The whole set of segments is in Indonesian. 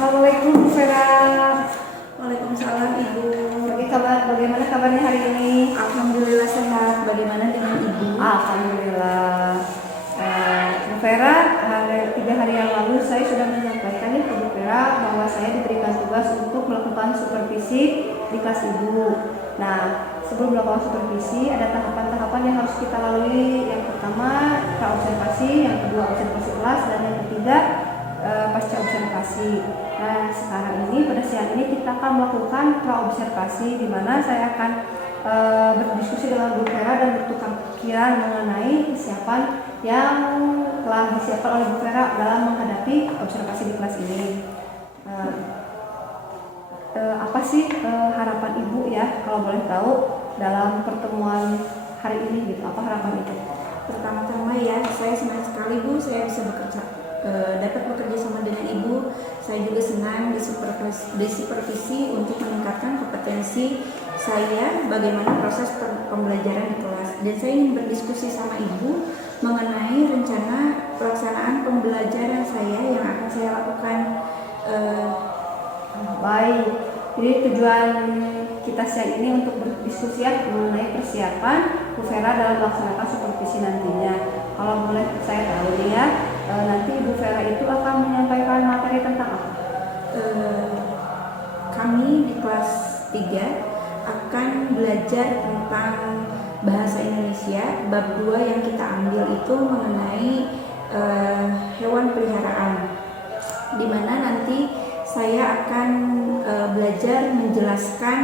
Assalamualaikum Bu Vera. Waalaikumsalam Ibu. Bagaimana kabarnya hari ini? Alhamdulillah sehat. Bagaimana dengan Ibu? Alhamdulillah. Bu Vera, 3 hari yang lalu saya sudah menyampaikan ke Bu Vera bahwa saya diberikan tugas untuk melakukan supervisi di kelas Ibu. Nah, sebelum melakukan supervisi ada tahapan-tahapan yang harus kita lalui. Yang pertama pra-observasi, yang kedua observasi kelas, dan yang ketiga pasca observasi. Nah, sekarang ini pada siang ini kita akan melakukan pra-observasi, di mana saya akan berdiskusi dengan Bu Vera dan bertukar pikiran mengenai kesiapan yang telah disiapkan oleh Bu Vera dalam menghadapi observasi di kelas ini. Apa sih harapan Ibu ya, kalau boleh tahu, dalam pertemuan hari ini gitu? Apa harapan Ibu? Pertama-tama ya, saya senang sekali Bu, saya bisa dapat bekerja sama dengan Ibu. Saya juga senang disupervisi untuk meningkatkan kompetensi saya bagaimana proses pembelajaran di kelas. Dan saya ingin berdiskusi sama Ibu mengenai rencana pelaksanaan pembelajaran saya yang akan saya lakukan. Baik, jadi tujuan kita siang ini untuk berdiskusi ya mengenai persiapan Bu Vera dalam melaksanakan supervisi nantinya. Kalau boleh saya tahu nih ya, nanti Bu Vera itu akan menyampaikan materi tentang apa? Kami di kelas 3 akan belajar tentang bahasa Indonesia. Bab 2 yang kita ambil itu mengenai hewan peliharaan, di mana nanti saya akan belajar menjelaskan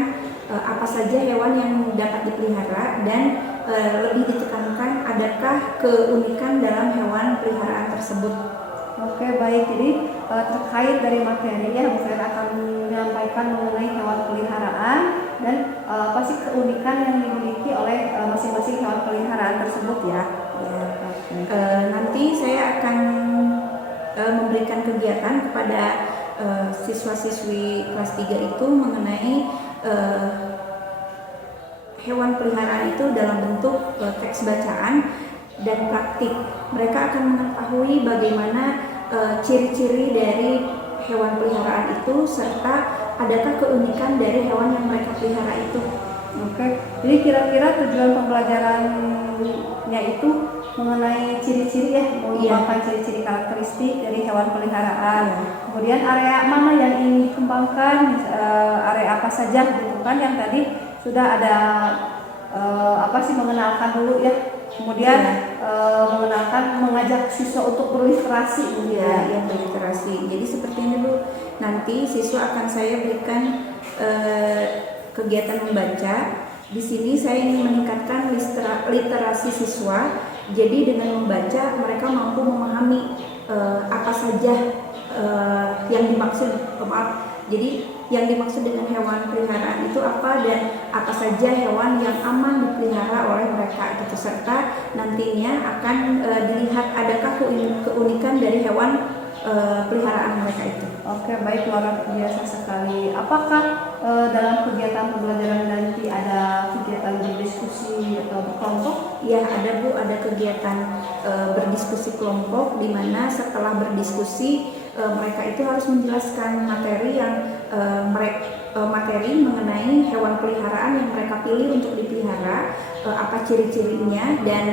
apa saja hewan yang dapat dipelihara dan lebih ditekankan adakah keunikan dalam hewan peliharaan tersebut. Oke, baik. Jadi terkait dari materinya, Bu Vera akan menyampaikan mengenai hewan peliharaan dan apa sih keunikan yang dimiliki oleh masing-masing hewan peliharaan tersebut ya. Nanti saya akan memberikan kegiatan kepada siswa-siswi kelas 3 itu mengenai hewan peliharaan itu dalam bentuk teks bacaan dan praktik. Mereka akan mengetahui bagaimana ciri-ciri dari hewan peliharaan itu serta adakah keunikan dari hewan yang mereka pelihara itu. Oke, jadi kira-kira tujuan pembelajarannya itu mengenai ciri-ciri ya, mengembangkan ciri-ciri karakteristik dari hewan peliharaan. Kemudian area mana yang ingin dikembangkan, area apa saja gitu kan, yang tadi sudah ada mengenalkan dulu ya. Kemudian mengajak siswa untuk berliterasi yang berliterasi. Jadi seperti ini Bu, nanti siswa akan saya berikan kegiatan membaca. Di sini saya ingin meningkatkan literasi siswa. Jadi dengan membaca mereka mampu memahami apa saja yang dimaksud. Jadi yang dimaksud dengan hewan peliharaan itu apa dan apa saja hewan yang aman dipelihara oleh mereka gitu, serta nantinya akan dilihat adakah keunikan dari hewan peliharaan mereka itu. Oke, baik, luar biasa sekali. Apakah dalam kegiatan pembelajaran nanti ada kegiatan berdiskusi atau berkelompok? Ya, ada Bu, ada kegiatan berdiskusi kelompok, di mana setelah berdiskusi mereka itu harus menjelaskan materi yang materi mengenai hewan peliharaan yang mereka pilih untuk dipelihara, apa ciri-cirinya dan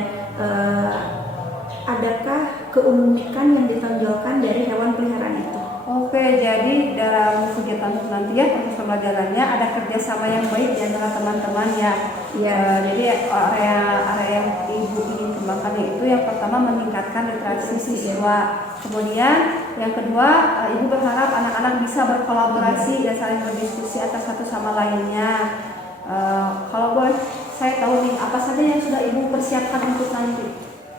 adakah keunikan yang ditonjolkan dari hewan peliharaan itu. Oke, jadi dalam kegiatan nanti ya proses pembelajarannya ada kerjasama yang baik di antara teman-teman ya. Jadi area yang Ibu ingin kembangkan itu yang pertama meningkatkan literasi siswa. Kemudian yang kedua, Ibu berharap anak-anak bisa berkolaborasi dan saling berdiskusi atas satu sama lainnya. Kalau boleh saya tahu nih, apa saja yang sudah Ibu persiapkan untuk nanti?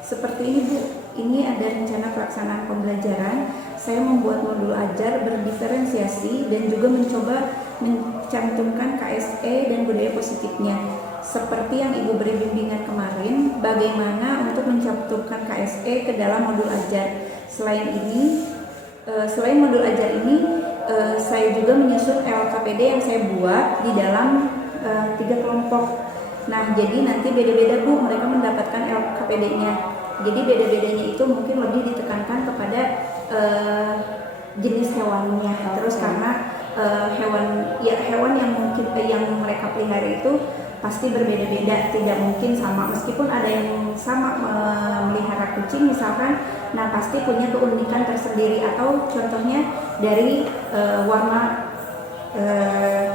Seperti ini Bu, ini ada rencana pelaksanaan pembelajaran. Saya membuat modul ajar berdiferensiasi dan juga mencoba mencantumkan KSE dan budaya positifnya. Seperti yang Ibu beri bimbingan kemarin, bagaimana untuk mencantumkan KSE ke dalam modul ajar. Selain modul ajar ini, saya juga menyusun LKPD yang saya buat di dalam 3 kelompok. Nah, jadi nanti beda-beda Bu, mereka mendapatkan LKPD-nya. Jadi beda-bedanya itu mungkin lebih ditekankan kepada jenis hewannya. Terus karena hewan yang mungkin yang mereka pelihara itu pasti berbeda-beda, tidak mungkin sama. Meskipun ada yang sama melihara kucing misalkan, nah pasti punya keunikan tersendiri, atau contohnya dari warna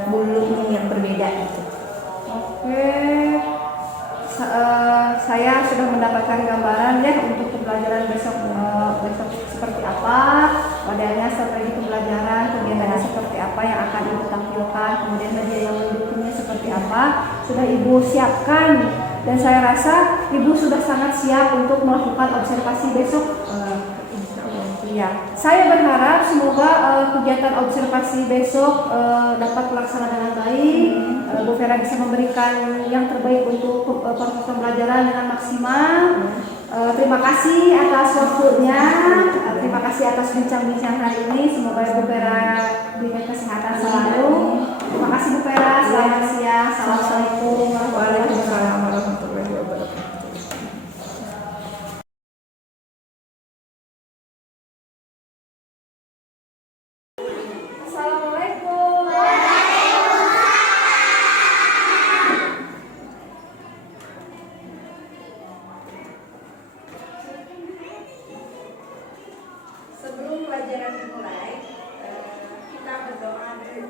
bulunya yang berbeda gitu. Oke, saya sudah mendapatkan gambaran ya untuk pembelajaran besok seperti apa, wadahnya strategi pembelajaran, kegiatannya seperti apa yang akan Ibu tampilkan, kemudian media yang mendukungnya seperti apa, sudah Ibu siapkan, dan saya rasa Ibu sudah sangat siap untuk melakukan observasi besok. Ya, saya berharap semoga kegiatan observasi besok dapat terlaksana dengan baik. Bu Vera bisa memberikan yang terbaik untuk proses pembelajaran dengan maksimal. Terima kasih atas waktunya, terima kasih atas bincang-bincang hari ini. Semoga Bu Vera diberikan kesehatan selalu. Terima kasih Bu Vera. Selamat siang. Assalamualaikum warahmatullahi wabarakatuh. Assalamualaikum. Sebelum pelajaran dimulai, kita berdoa mulai.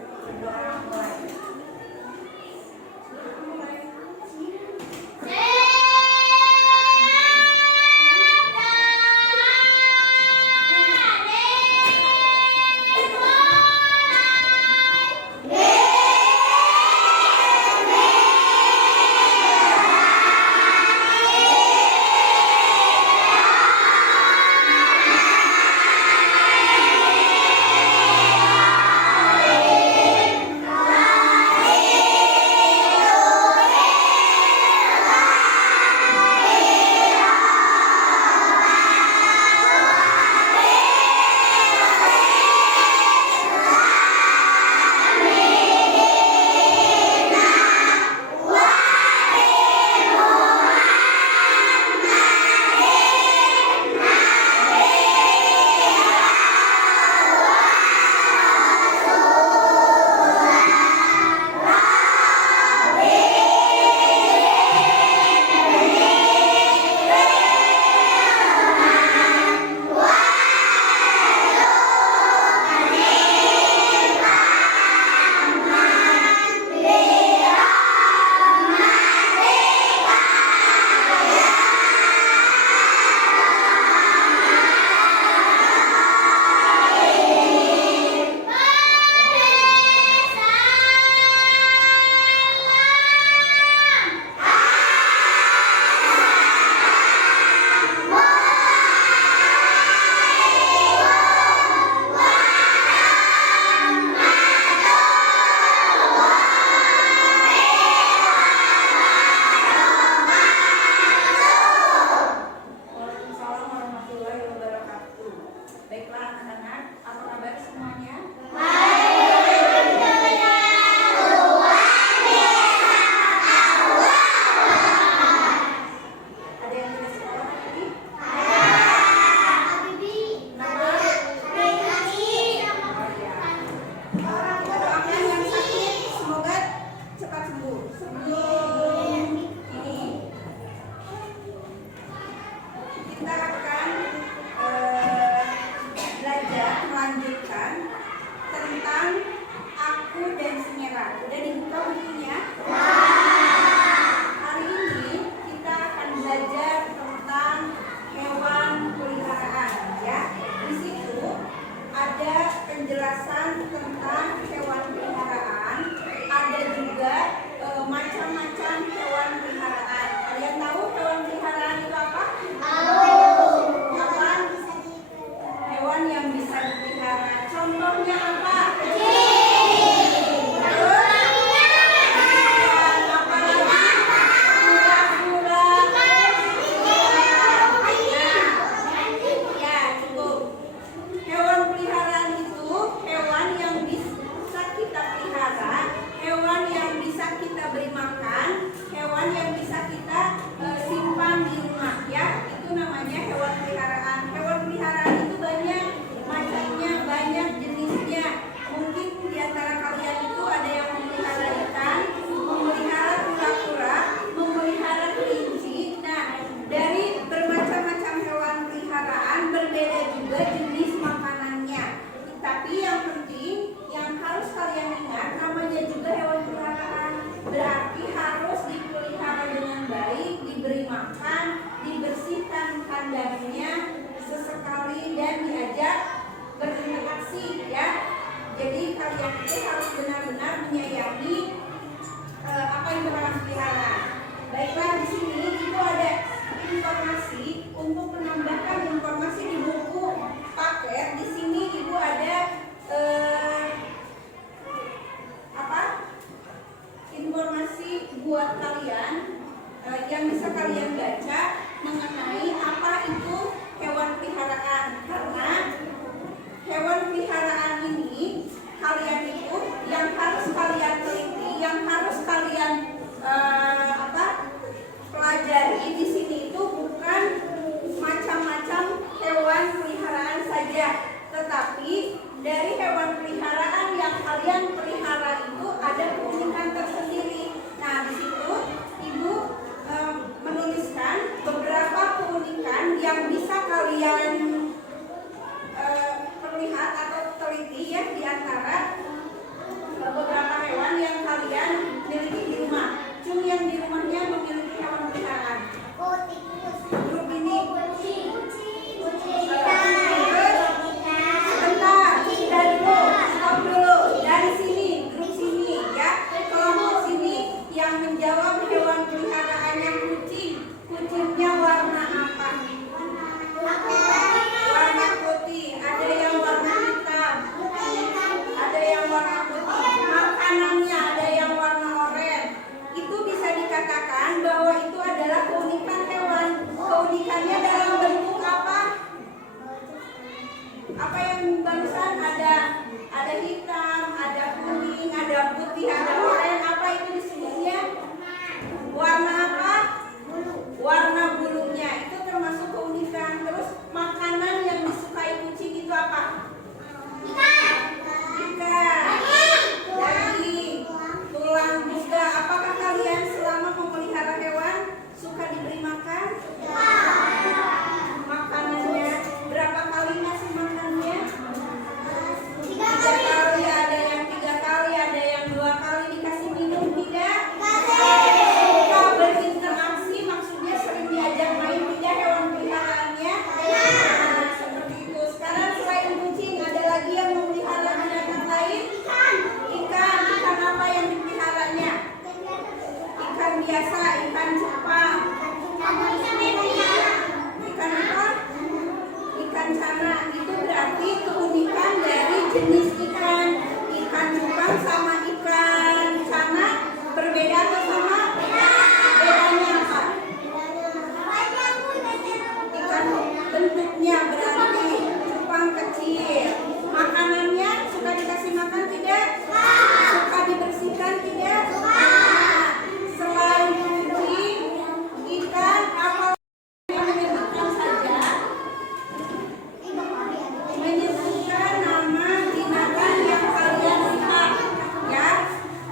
Jadi kalian itu harus benar-benar menyayangi apa yang kalian pelihara. Baiklah, di sini itu ada informasi untuk menambahkan informasi di buku paket. Di sini ibu ada informasi buat kalian yang bisa kalian baca mengenai apa itu hewan peliharaan. Karena hewan peliharaan ini kalian itu yang harus kalian teliti, yang harus kalian pelajari di sini itu bukan macam-macam hewan peliharaan saja, tetapi dari hewan peliharaan yang kalian pelihara itu ada keunikan tersendiri. Nah, di situ ibu menuliskan beberapa keunikan yang bisa kalian perlihat atau teliti ya, di antara beberapa hewan yang kalian miliki di rumah. Cung yang di rumahnya memiliki hewan peliharaan. Grup ini sebentar, stop dulu. Dari sini, grup sini ya, kelompok sini yang menjawab hewan peliharaannya kucing. Kucingnya warna apa? Warna putih. Ada yang warna hitam, ada yang warna putih. Makanannya ada yang warna oranye. Itu bisa dikatakan bahwa itu adalah keunikan hewan. Keunikannya dalam bentuk apa? Apa yang barusan ada hitam, ada kuning, ada putih, ada oranye. Apa itu disebutnya? Warna apa? Warna bulunya. Itu termasuk keunikan. Terus makanan yang disukai kucing itu apa? Ikan, daging, tulang juga. Apakah kalian selama memelihara hewan suka diberi makan? Makanannya berapa kali ngasih makannya? 3 kali, ada yang 3 kali, ada yang 2 kali. Dikasih minum tidak? Suka berinteraksi, maksudnya sering diajak main tidak hewan peliharaannya? Nah, seperti itu. Sekarang selain kucing ada lagi yang memelihara binatang lain? Ikan apa yang dipeliharanya? Ikan biasa, ikan cupang. Ikan apa? Ikan cana. Itu berarti keunikan dari jenis ikan. Ikan cupang sama ikan cana berbeda atau sama? Bedanya apa? Ikan bentuknya berarti cupang kecil. Makanannya suka dikasih makan tidak? Suka dibersihkan tidak? Selain kucing, ikan, apa yang menyebutkan saja? Menyebutkan nama binatang yang kalian lihat ya.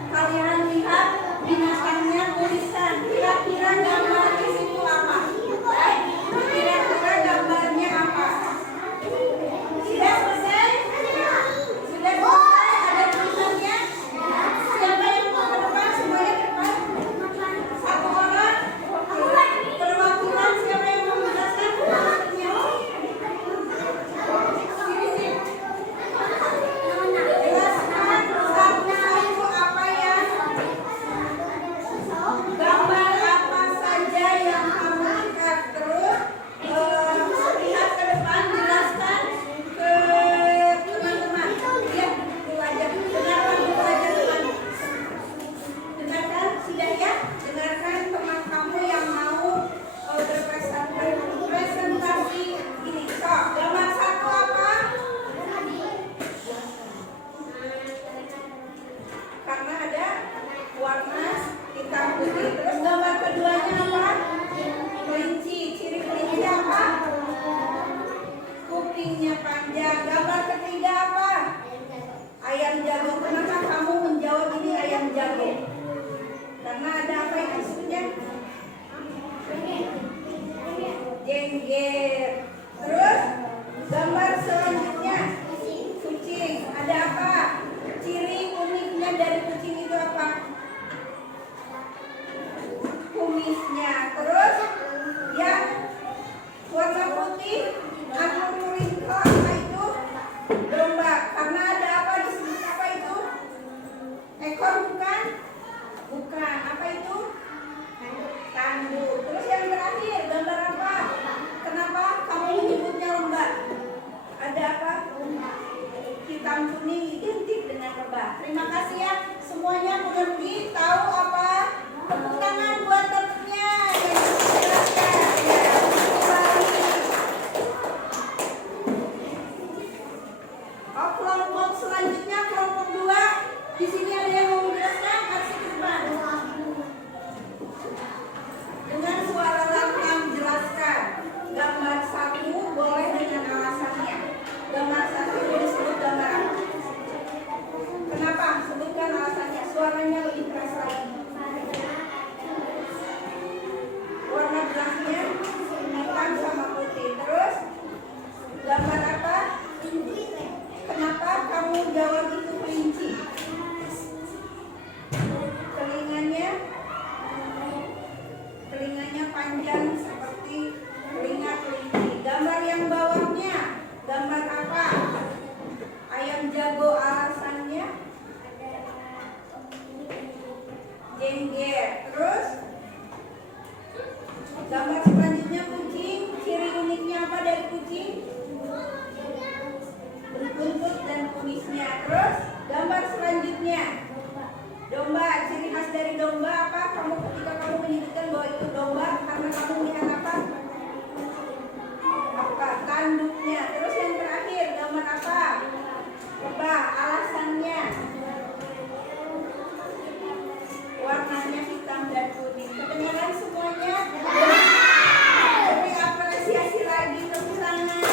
Kalian lihat binatangnya tulisan. Kira-kira gambar di situ apa? Kira-kira gambarnya apa? Sudah selesai? Sudah selesai? Ada tulisannya? Siapa yang mau ke depan? Semuanya ke depan? 1 orang? Perwakilan siapa yang mau menjelaskan? Sini. Jelaskan satu-satu apa yang gambar apa saja yang kamu lihat. Terus lihat ke depan, jelaskan ke teman-teman. Lihat dulu aja, dengarkan dulu aja teman. Dengarkan, sudah ya? Dengarkan teman kamu yang mau berpresentasi ini. So, gambar 1 apa? Karena ada warna hitam putih. Terus gambar keduanya apa? Kelinci. Ciri kelinci apa? Kupingnya panjang. Gambar ketiga apa? Ayam jago. Kenapa kamu menjawab ini ayam jago? Karena ada apa yang disebutnya? Jengger. Terus gambar selanjutnya kucing. Ada apa? Ciri uniknya dari kucing itu apa? Kumisnya. Terus yang warna putih atau ringkot apa itu? Domba. Karena ada apa di sini? Iya, terus gambar selanjutnya kucing. Ciri uniknya apa dari kucing? Berbuntut dan kumisnya. Terus gambar selanjutnya domba. Ciri khas dari domba apa? Kamu ketika kamu menyebutkan bahwa itu domba karena kamu melihat apa? Apa? Tanduknya. Terus yang terakhir gambar apa? Coba alasannya. Warnanya hitam dan kuning. Kedengaran semuanya? Beri apresiasi lagi, tepuk tangan.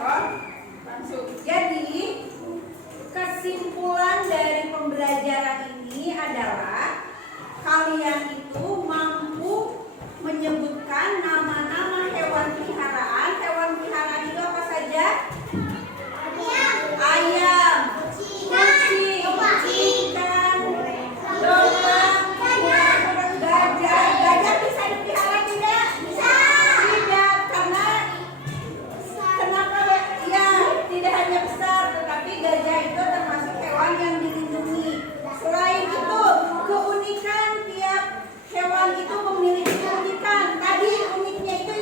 Oh, langsung. Jadi kesimpulan dari pembelajaran ini adalah kalian itu mampu menyebutkan nama-nama hewan peliharaan. Hewan peliharaan itu apa saja? Ayam, kucing, ikan, domba, gajah. Gajah bisa dipelihara tidak? Bisa. Tidak, karena kenapa? Ya, tidak hanya besar, tetapi gajah itu termasuk hewan yang dilindungi. Selain itu, keunikan tiap hewan itu memiliki keunikan. Tadi uniknya itu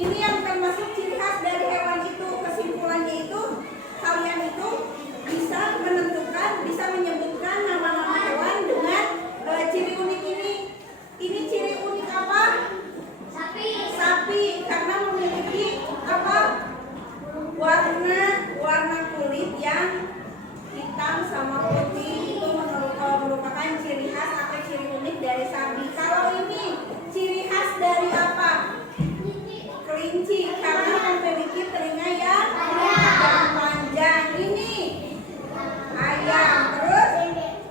ini yang termasuk ciri khas dari hewan itu. Kesimpulannya itu kalian itu bisa menentukan, bisa menyebutkan nama-nama hewan dengan ciri unik ini. Ini ciri unik apa? Sapi, karena memiliki apa? Warna kulit yang hitam sama putih. Itu merupakan ciri khas atau ciri unik dari sapi. Kalau ini ciri khas dari apa? Kelinci, karena memiliki telinga yang panjang. Ini ayam. Terus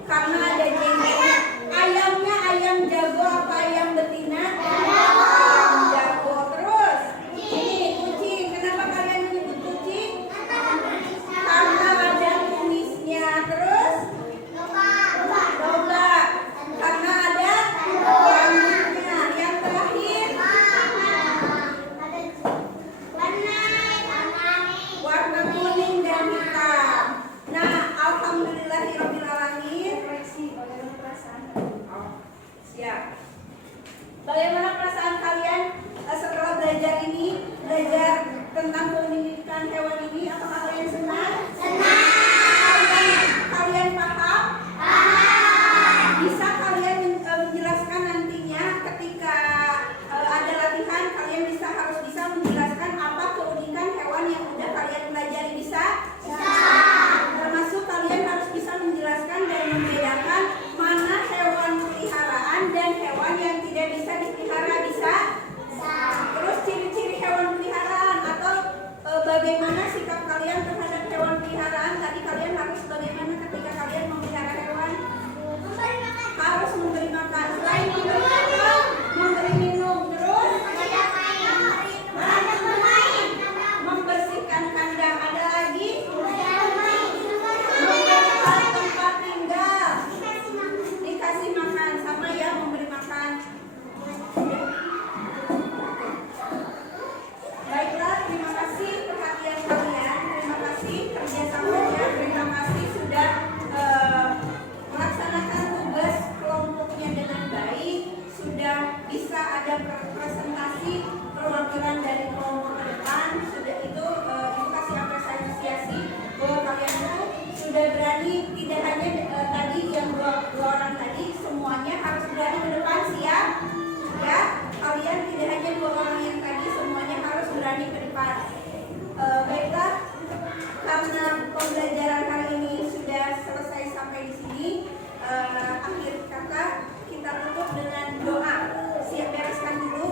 karena ada jenggotnya. Ayamnya ayam jago apa ayam betina? Ayam jago. Terus ini kucing. Kenapa kalian menyebut kucing? Karena ada kumisnya. Terus domba, karena ada rambutnya. Yang terakhir warna kuning dan hitam. Nah, alhamdulillahirobbilalamin. Siap. Bagaimana perasaan kalian setelah belajar ini, belajar tentang keunikan hewan ini? Apakah kalian senang? Kalian paham? Bisa kalian menjelaskan nantinya ketika ada latihan, kalian harus bisa menjelaskan apa keunikan hewan yang udah kalian pelajari. Bisa? Termasuk kalian harus bisa menjelaskan dan membedakan mana hewan peliharaan dan hewan yang tidak bisa dipelihara. Bisa? Terus ciri-ciri hewan peliharaan atau bagaimana sikap kalian terhadap hewan peliharaan. Tadi kalian harus bagaimana ketika kalian memelihara hewan? Harus memberi makan. Selain memberi makan, memberi minum. Terus membersihkan kandang. Ada lagi? Memberikan tempat tinggal. Dikasih makan. Sama ya, memberi makan. Baiklah, terima kasih perhatian kalian. Terima kasih kerjasamanya. Terima kasih sudah melaksanakan tugas kelompoknya dengan baik. Sudah bisa ada presentasi perwakilan dari kelompok ke depan. Sudah itu kasih apresiasi bahwa kalian itu sudah berani. Tidak hanya tadi yang dua orang tadi, semuanya harus berani ke depan. Siap? Ya, kalian tidak hanya dua orang yang tadi, semuanya harus berani ke depan. Baiklah, karena pembelajaran hari ini sudah selesai sampai di sini, akhir kata kita tutup dengan doa. Siap, bereskan dulu.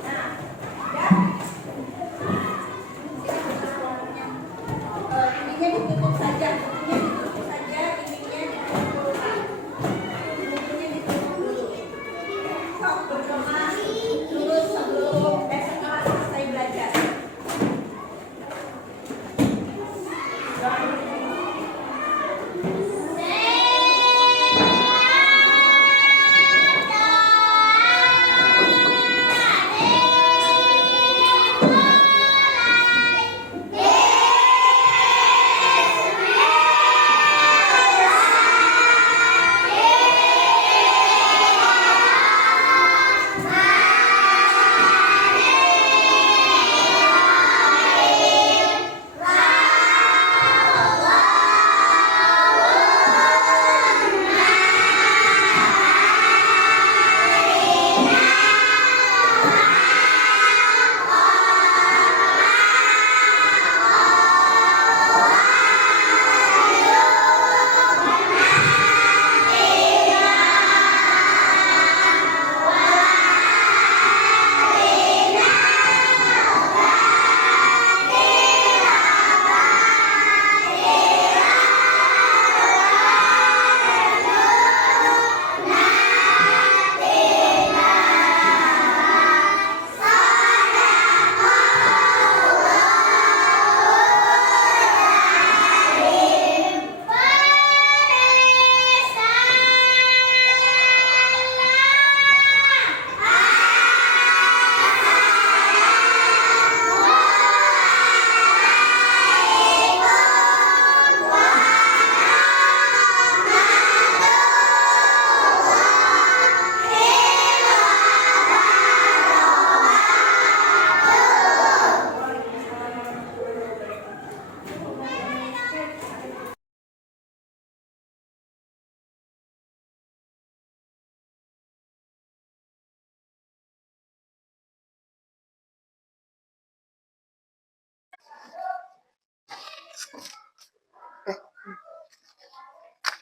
Nah, ya. Ininya ditutup saja. Berdoa dulu sebelum besok kelas selesai belajar.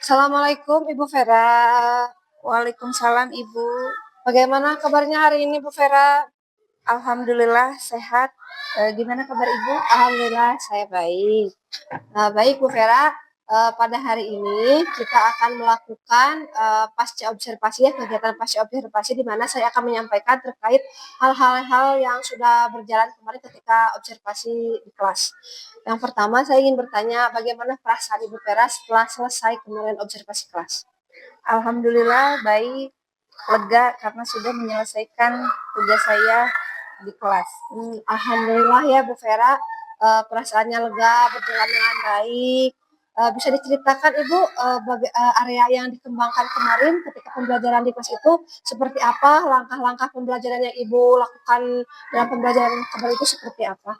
Assalamualaikum Ibu Vera. Waalaikumsalam Ibu. Bagaimana kabarnya hari ini Bu Vera? Alhamdulillah sehat. Gimana kabar Ibu? Alhamdulillah saya baik. Baik Bu Vera, pada hari ini kita akan melakukan pasca observasi ya, kegiatan pasca observasi di mana saya akan menyampaikan terkait hal-hal yang sudah berjalan kemarin ketika observasi di kelas. Yang pertama saya ingin bertanya bagaimana perasaan Ibu Vera setelah selesai kemarin observasi kelas? Alhamdulillah baik, lega karena sudah menyelesaikan tugas saya di kelas. Alhamdulillah ya Bu Vera, perasaannya lega, berjalan dengan baik. Bisa diceritakan Ibu area yang dikembangkan kemarin ketika pembelajaran di kelas itu seperti apa? Langkah-langkah pembelajaran yang Ibu lakukan dalam pembelajaran kemarin itu seperti apa?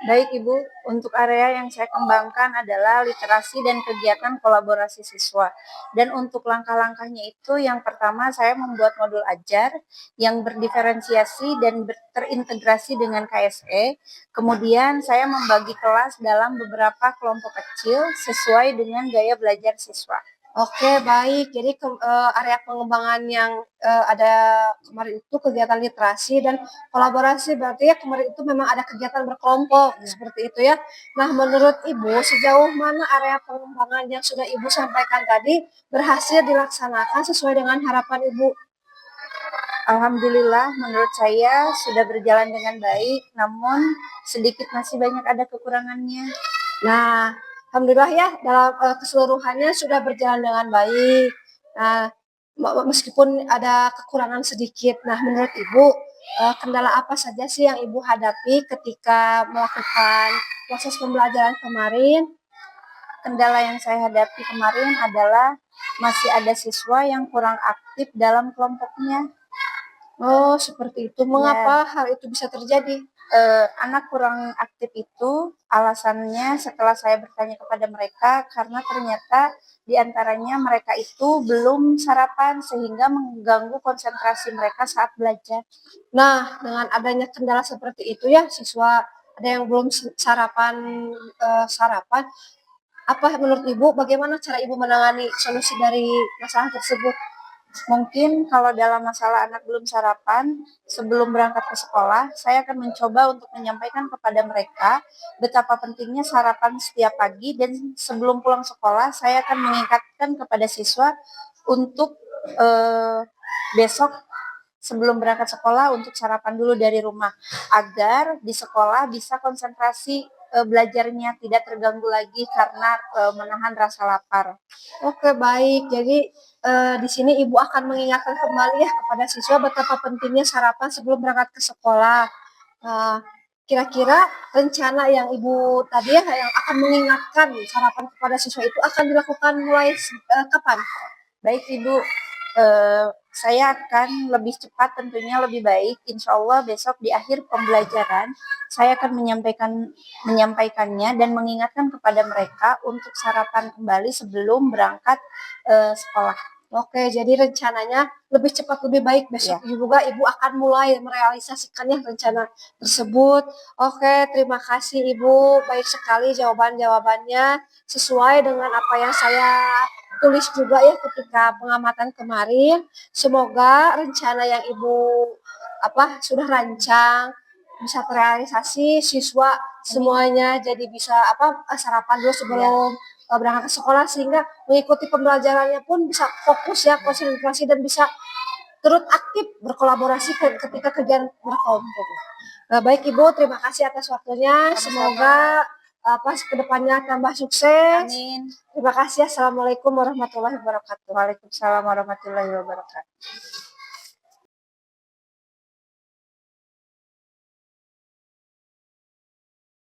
Baik Ibu, untuk area yang saya kembangkan adalah literasi dan kegiatan kolaborasi siswa. Dan untuk langkah-langkahnya itu yang pertama saya membuat modul ajar yang berdiferensiasi dan terintegrasi dengan KSE. Kemudian saya membagi kelas dalam beberapa kelompok kecil sesuai dengan gaya belajar siswa. Oke, baik. Jadi area pengembangan yang ada kemarin itu kegiatan literasi dan kolaborasi, berarti ya kemarin itu memang ada kegiatan berkelompok seperti itu ya. Nah, menurut Ibu sejauh mana area pengembangan yang sudah Ibu sampaikan tadi berhasil dilaksanakan sesuai dengan harapan Ibu? Alhamdulillah menurut saya sudah berjalan dengan baik, namun sedikit masih banyak ada kekurangannya. Nah, alhamdulillah ya dalam keseluruhannya sudah berjalan dengan baik. Nah, meskipun ada kekurangan sedikit. Nah, menurut Ibu kendala apa saja sih yang Ibu hadapi ketika melakukan proses pembelajaran kemarin? Kendala yang saya hadapi kemarin adalah masih ada siswa yang kurang aktif dalam kelompoknya. Oh, seperti itu. Mengapa hal itu bisa terjadi? Anak kurang aktif itu alasannya setelah saya bertanya kepada mereka karena ternyata diantaranya mereka itu belum sarapan sehingga mengganggu konsentrasi mereka saat belajar. Nah, dengan adanya kendala seperti itu ya, siswa ada yang belum sarapan. Apa menurut Ibu, bagaimana cara Ibu menangani solusi dari masalah tersebut? Mungkin kalau dalam masalah anak belum sarapan, sebelum berangkat ke sekolah, saya akan mencoba untuk menyampaikan kepada mereka betapa pentingnya sarapan setiap pagi dan sebelum pulang sekolah, saya akan mengingatkan kepada siswa untuk besok sebelum berangkat sekolah untuk sarapan dulu dari rumah agar di sekolah bisa konsentrasi belajarnya tidak terganggu lagi karena menahan rasa lapar. Oke, baik. Jadi di sini Ibu akan mengingatkan kembali ya kepada siswa betapa pentingnya sarapan sebelum berangkat ke sekolah. Kira-kira rencana yang Ibu tadi ya yang akan mengingatkan sarapan kepada siswa itu akan dilakukan mulai kapan? Baik Ibu, saya akan lebih cepat tentunya lebih baik. Insya Allah besok di akhir pembelajaran saya akan menyampaikannya dan mengingatkan kepada mereka untuk sarapan kembali sebelum berangkat sekolah. Oke, jadi rencananya lebih cepat lebih baik besok juga Ibu akan mulai merealisasikannya rencana tersebut. Oke, terima kasih Ibu. Baik sekali jawabannya sesuai dengan apa yang saya tulis juga ya ketika pengamatan kemarin. Semoga rencana yang Ibu sudah rancang bisa terrealisasi, siswa semuanya jadi bisa sarapan dulu sebelum berangkat ke sekolah sehingga mengikuti pembelajarannya pun bisa fokus ya, konsentrasi dan bisa turut aktif berkolaborasi ketika kegiatan berkelompok. Baik Ibu, terima kasih atas waktunya. Semoga kedepannya tambah sukses. Amin. Terima kasih. Assalamualaikum warahmatullahi wabarakatuh. Waalaikumsalam warahmatullahi wabarakatuh.